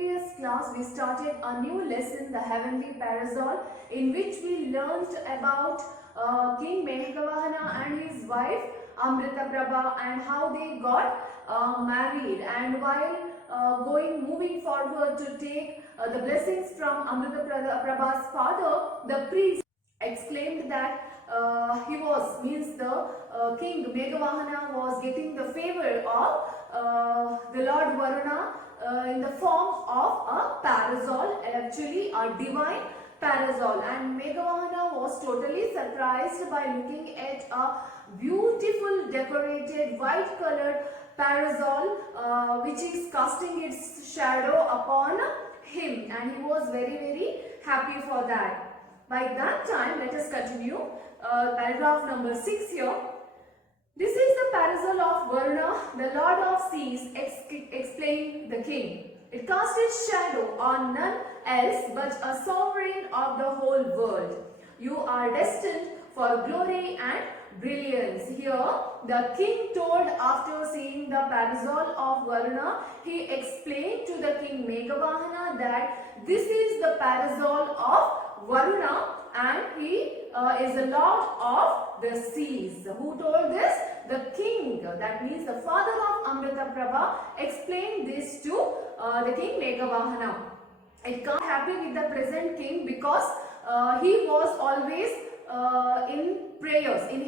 previous class we started a new lesson, the Heavenly Parasol, in which we learned about King Meghavahana and his wife Amritaprabha and how they got married. And while moving forward to take the blessings from Amritaprabha's father, the priest exclaimed that King Meghavahana was getting the favor of the Lord Varuna in the form of a parasol, actually a divine parasol. And Meghavahana was totally surprised by looking at a beautiful decorated white colored parasol which is casting its shadow upon him, and he was very happy for that. By that time, let us continue. Paragraph number 6 here. This is the parasol of Varuna, the Lord of Seas, explained the king. It cast its shadow on none else but a sovereign of the whole world. You are destined for glory and brilliance. Here, the king told, after seeing the parasol of Varuna, he explained to the king Meghavahana that this is the parasol of Varuna and he is the Lord of the seas. Who told this? The king, that means the father of Amritaprabha, explained this to the king Meghavahana. It can't happy with the present king because he was always in prayers, and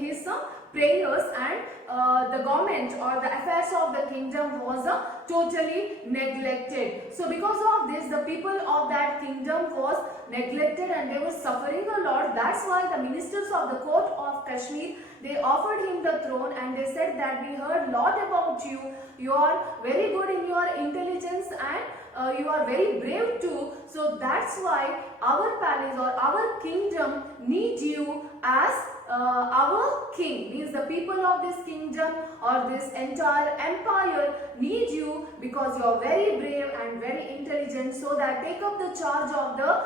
the government or the affairs of the kingdom was totally neglected. So because of this, the people of that kingdom was neglected and they were suffering a lot. That's why the ministers of the court of Kashmir, they offered him the throne and they said that we heard a lot about you. You are very good in your intelligence and you are very brave too. So that's why our palace or our kingdom needs you as our king. Means the people of this kingdom or this entire empire need you because you are very brave and very intelligent, so that take up the charge of the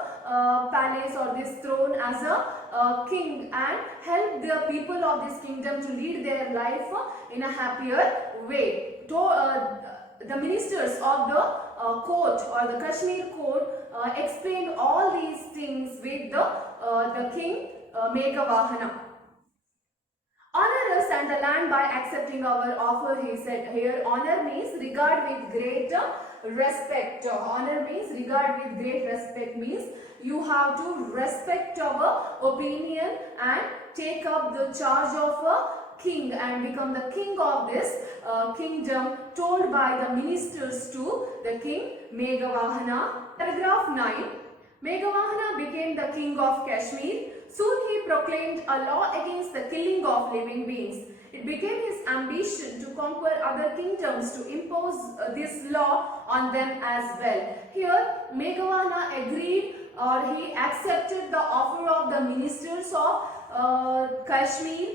palace or this throne as a king and help the people of this kingdom to lead their life in a happier way. The ministers of the court or the Kashmir court explained all these things with the king Meghavahana. Honor us and the land by accepting our offer, he said. Here, honor means regard with great respect. Honor means regard with great respect, means you have to respect our opinion and take up the charge of a king and become the king of this kingdom, told by the ministers to the king Meghavahana. Paragraph 9. Meghavahana became the king of Kashmir. Soon he proclaimed a law against the killing of living beings. It became his ambition to conquer other kingdoms to impose this law on them as well. Here, Meghavahana agreed or he accepted the offer of the ministers of Kashmir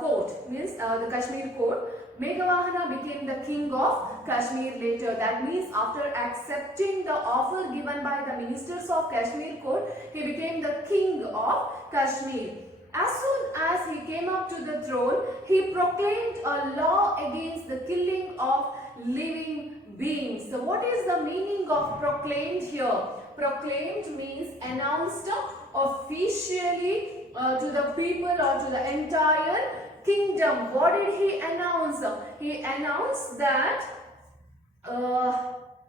court, means the Kashmir court. Meghavahana became the king of Kashmir later. That means after accepting the offer given by the ministers of Kashmir court, he became the king of Kashmir. As soon as he came up to the throne, he proclaimed a law against the killing of living beings. So what is the meaning of proclaimed here? Proclaimed means announced officially to the people or to the entire kingdom. What did he announce? He announced that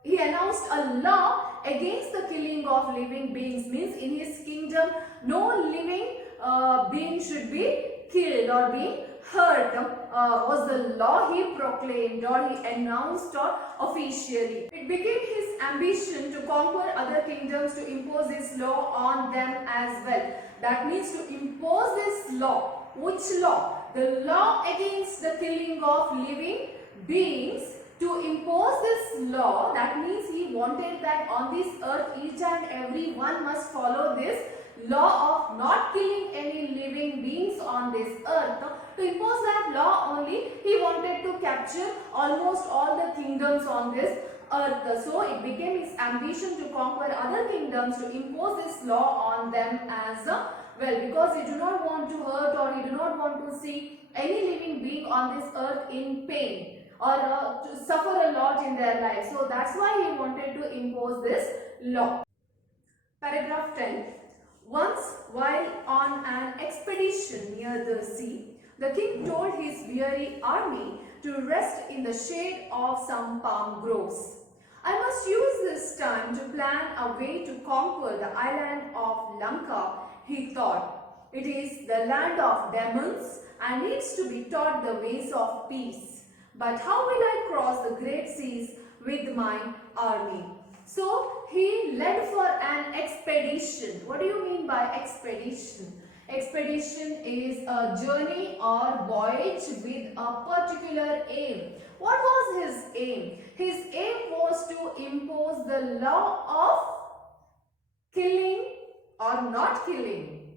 he announced a law against the killing of living beings. Means in his kingdom no living being should be killed or be hurt, was the law he proclaimed or he announced or officially. It became his ambition to conquer other kingdoms to impose this law on them as well. That means to impose this law. Which law? The law against the killing of living beings. To impose this law, that means he wanted that on this earth each and every one must follow this law of not killing any living beings on this earth. To impose that law only, he wanted to capture almost all the kingdoms on this earth. So it became his ambition to conquer other kingdoms to impose this law on them as well, because he do not want to hurt or he do not want to see any living being on this earth in pain. or to suffer a lot in their life. So that's why he wanted to impose this law. Paragraph 10. Once, while on an expedition near the sea, the king told his weary army to rest in the shade of some palm groves. I must use this time to plan a way to conquer the island of Lanka, he thought. It is the land of demons and needs to be taught the ways of peace. But how will I cross the great seas with my army? So he led for an expedition. What do you mean by expedition? Expedition is a journey or voyage with a particular aim. What was his aim? His aim was to impose the law of killing or not killing.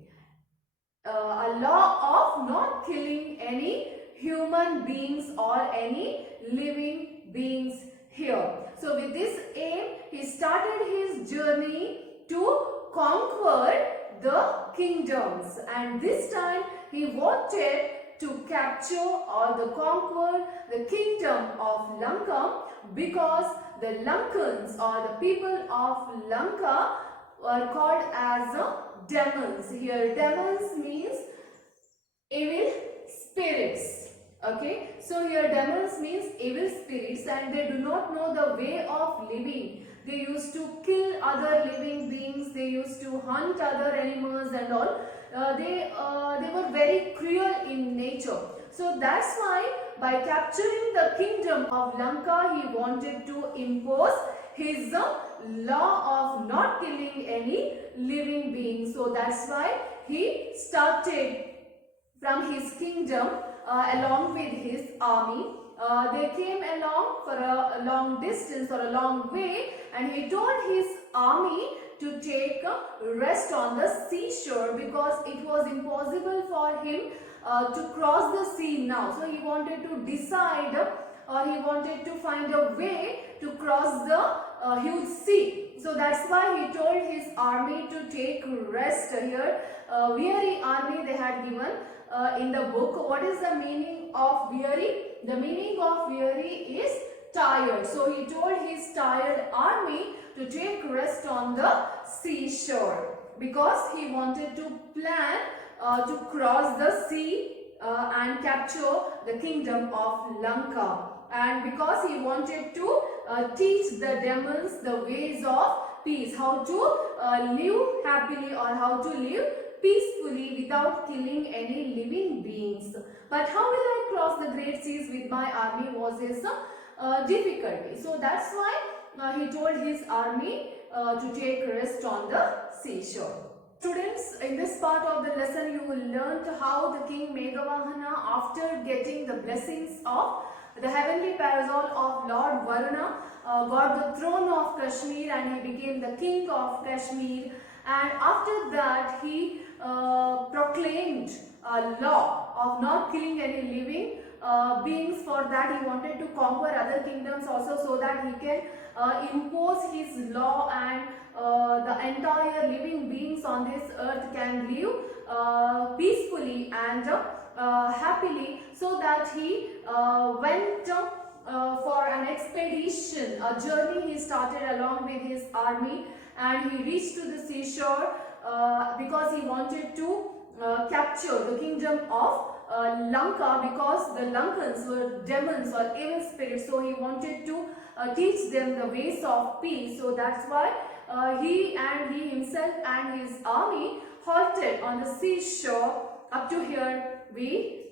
A law of not killing any human beings or any living beings here. So with this aim, he started his journey to conquer the kingdoms, and this time he wanted to capture or to conquer the kingdom of Lanka, because the Lankans or the people of Lanka were called as demons. Here demons means evil spirits. Okay, so here demons means evil spirits, and they do not know the way of living. They used to kill other living beings, they used to hunt other animals and all. They were very cruel in nature. So that's why by capturing the kingdom of Lanka, he wanted to impose his law of not killing any living being. So that's why he started from his kingdom along with his army. They came along for a long distance or a long way, and he told his army to take rest on the seashore, because it was impossible for him to cross the sea now. So he wanted to decide, or he wanted to find a way to cross the huge sea. So that's why he told his army to take rest here. Weary army they had given in the book. What is the meaning of weary? The meaning of weary is tired. So he told his tired army to take rest on the seashore, because he wanted to plan to cross the sea and capture the kingdom of Lanka, and because he wanted to teach the demons the ways of peace, how to live happily or how to live peacefully without killing any living beings. But how will I cross the great seas with my army was his difficulty. So that's why he told his army to take rest on the seashore. Students, in this part of the lesson you will learn how the king Meghavahana, after getting the blessings of the heavenly parasol of Lord Varuna, got the throne of Kashmir and he became the king of Kashmir. And after that he proclaimed a law of not killing any living beings. For that he wanted to conquer other kingdoms also, so that he can impose his law, and the entire living beings on this earth can live peacefully and happily. So that he went for an expedition, a journey he started along with his army, and he reached to the seashore because he wanted to capture the kingdom of Lanka, because the Lankans were demons or evil spirits. So he wanted to teach them the ways of peace. So that's why he himself and his army halted on the seashore. Up to here we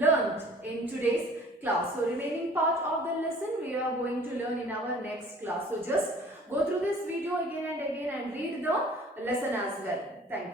learned in today's class. So remaining part of the lesson we are going to learn in our next class. So just go through this video again and again and read the lesson as well. Thank you.